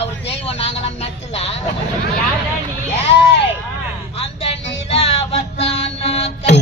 அவர் தெய்வம் நாங்களாம் மெட்டல அந்த நீலா வத்தான கை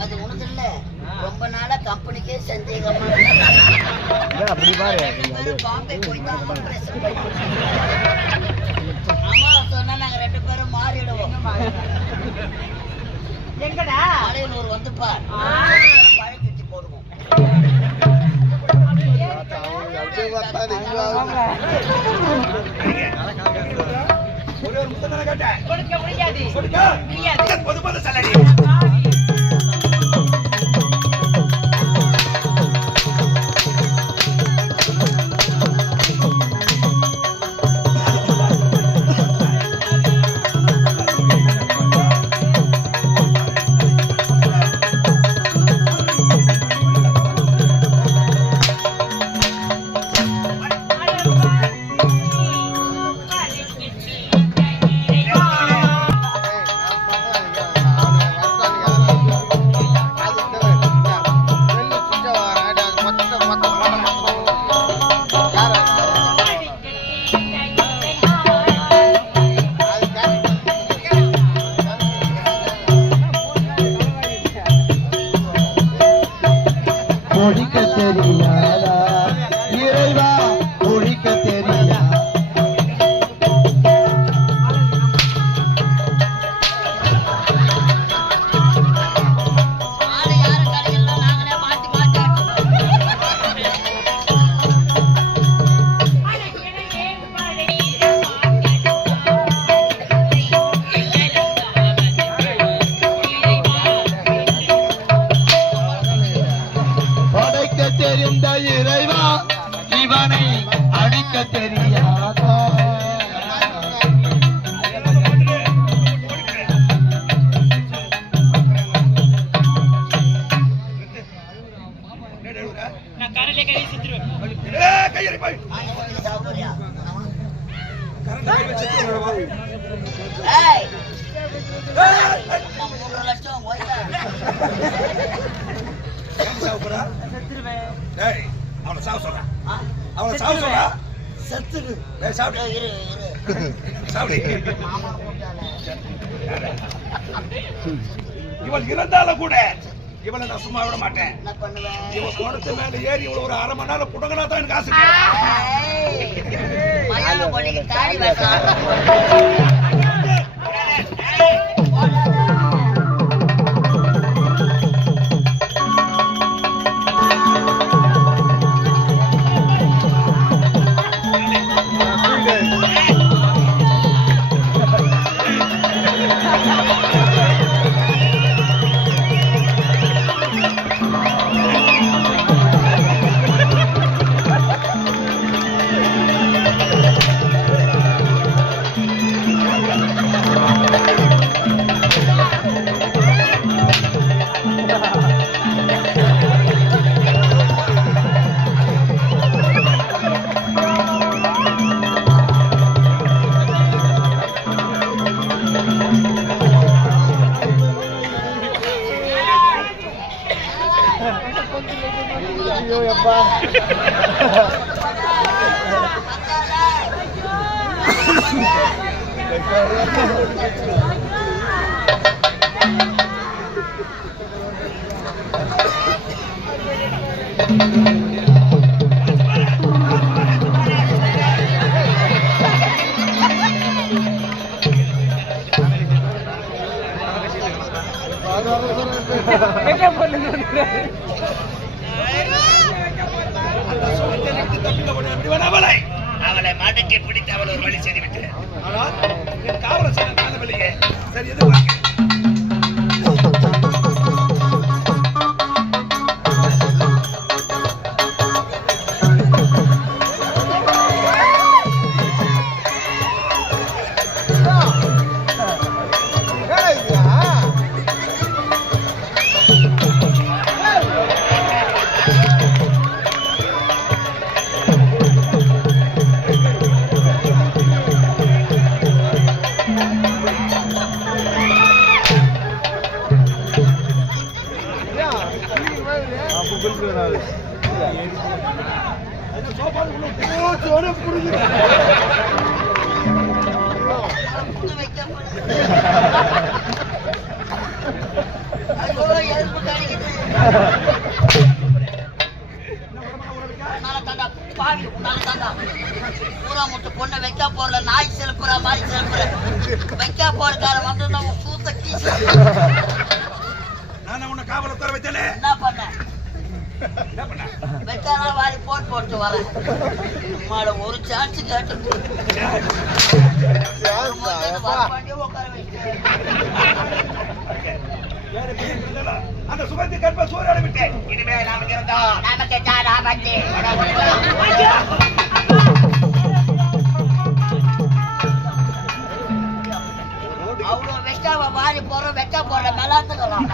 அது உனதுல்ல ரொம்ப நாளா கம்பெனிக்கே சந்தேகமா பாம்பே போய்தான் அம்மா சொன்னா நாங்க 2 பேரும் மாறிடுவோம். எங்கடா மலையனூர் வந்து பார் பழத்துச்சு போடுவோம். கொடுக்க முடியாது பொதுப்பது சலடி இவள் இருந்தாலும் கூட இவளை நான் சும்மா விட மாட்டேன். இவன் கோணத்து மேல ஏறி இவ்வளவு ஒரு 1/2 மணி நேரம் புடங்கனா தான் எனக்கு ஆசை. அவளை மடக்கி பிடித்து அவள் ஒரு வழி செய்து விட்டேன். ஆனால் காவல செய்ய காலவில்லையே. சரி எது பூரா முட்டு பொண்ணை வைக்க போறல நாய் செலுப்புற மாதிரி செலுப்புற வைக்க போற காலம் வந்து நம்ம சூத்த கீசு. நான் உன்னை காவல உட்கார வைத்தேனே. என்ன பண்ண வைக்கான வாரி போட்டு வரேன். உமாட ஒரு சான்ஸ் கேட்டு உட்கார வைக்கிறேன். அந்த சுகந்தி கற்ப சூறாட விட்டேன். இனிமே நாம இருந்தோம் நமக்கு தானா வண்டி அவ்வளோ வெக்காவ வாரி போறோம். வெக்கா போற மேலாத்துக்கலாம்.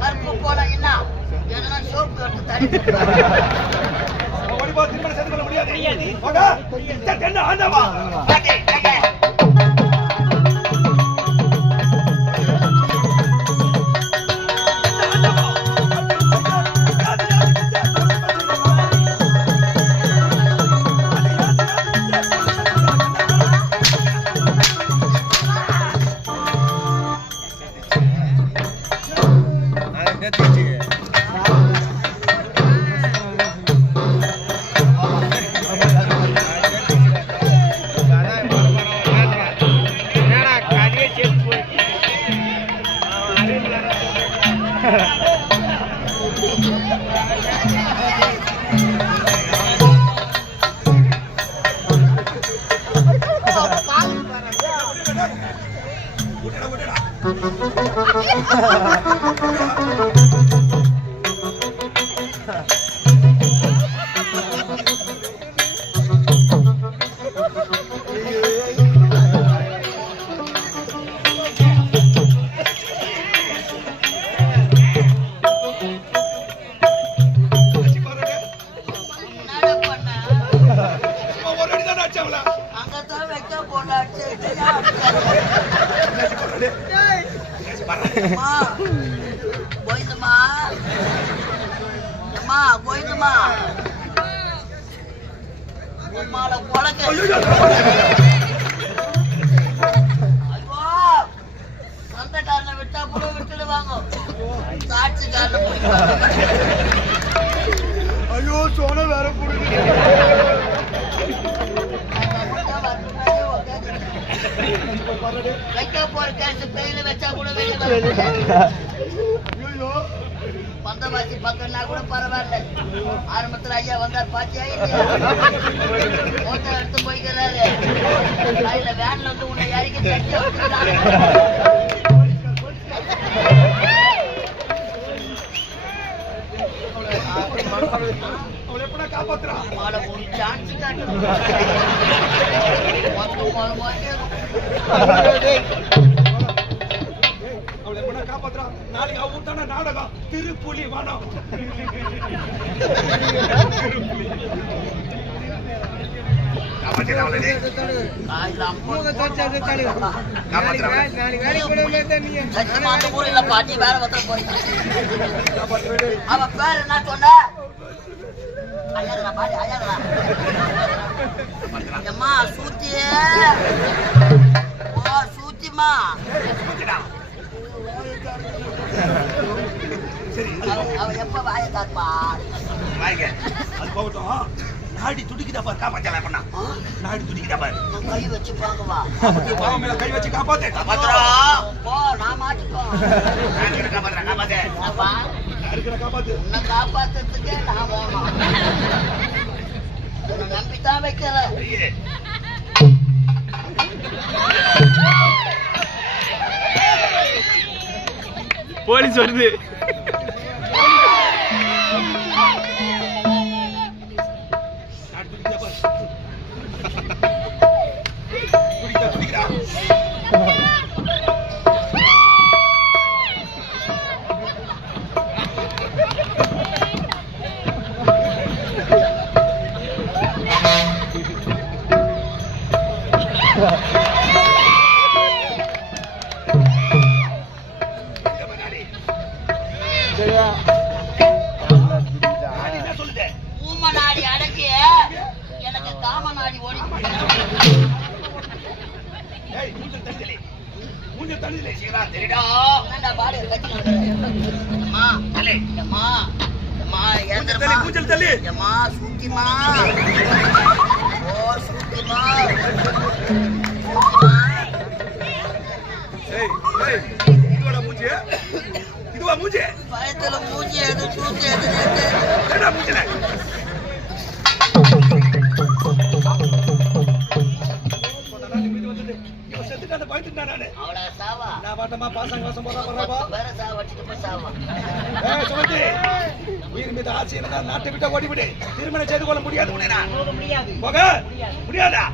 கருப்பு போல என்ன எதனா சோப்பு எடுத்து தண்ணி திருமணம் செய்து கொள்ள முடியாது. என்ன ஆண்டவா அங்கதான் வைக்க போனாச்சு. கோயிந்தம்மா அம்மா கோயிந்தம்மா உம்மால கொலக்க. ஐயோ சொந்தக்காரனை விட்டா கூட விட்டுடுவாங்க. சாட்சிக்காரனை போய் ஐயோ சோன வேற புடுங்க. வைக்க போற கேஸ் பெயில வச்சா கூட பந்தவாசி பக்கம்னா கூட பரவாயில்ல. ஆரம்பத்துல ஐயா வந்தார் பாத்தியா ஓட்ட எடுத்து போய்க்கிறாரு. கையில வேன்ல வந்து உன்னை இறக்கி ஒரு சான்ஸ் காட்டு. நாளைக்கு அவத்தான நாடகம் திருப்புலி வனம். பாட்டி வேற வந்து போய் அவ பேர் என்ன சொன்ன? அம்மா சூத்திய சூத்திமா அவ எப்ப வாய தாப்பா அது போகட்டும். நாடி துடிக்குதா பாரு. காப்பாத்தல பண்ணா நாடி துடிக்குதா பாரு. கை வச்சு பாக்கவா? பாவம் மேல கை வச்சு காப்பாத்து. காப்பாத்துறா போ. நான் மாட்டிக்கோ. நான் காப்பாத்துறேன். காப்பாத்து. அப்பா யாருக்கு காப்பாத்து? உன்னை காப்பாத்துறதுக்கே நான் போகணும். உன்னை நம்பித்தான் வைக்கிறேன். போலீஸ் வருது. அது என்ன சொல்லுது? ஊம நாடி அடக்கி எனக்கு காம நாடி ஓடி ஏய், மூஞ்சல் தள்ளிதலே. மூஞ்சல் தள்ளிதலே, சிவா, தெரிடா. என்னடா பாடு கத்தி அம்மா தள்ளு. அம்மா அம்மா மூஞ்சல் ஏந்திரமா தள்ளி, மூஞ்சல் தள்ளி. அம்மா சூட்டிமா ஓ சூட்டிமா ஏய், ஏய், இதுவாடா மூஞ்சி? இதுவா மூஞ்சி? பயத்துல மூஞ்சி எது சூட்டி எது என்னடா மூஞ்சில? இவன் செத்துட்டான்னு பயந்துட்டான் நானு. அவளா சாவா நான் பாட்டமா பாசம் வாசம் போறா போறா. வேற சாவ வச்சுட்டு போய் சாவா ஏய் சுமதி, உயிர் மீது ஆசை இருந்தால் நாட்டை விட்டு ஓடிவிடு. திருமணம் செய்து கொள்ள முடியாது உன்னை நான். முடியாது போக முடியாதா?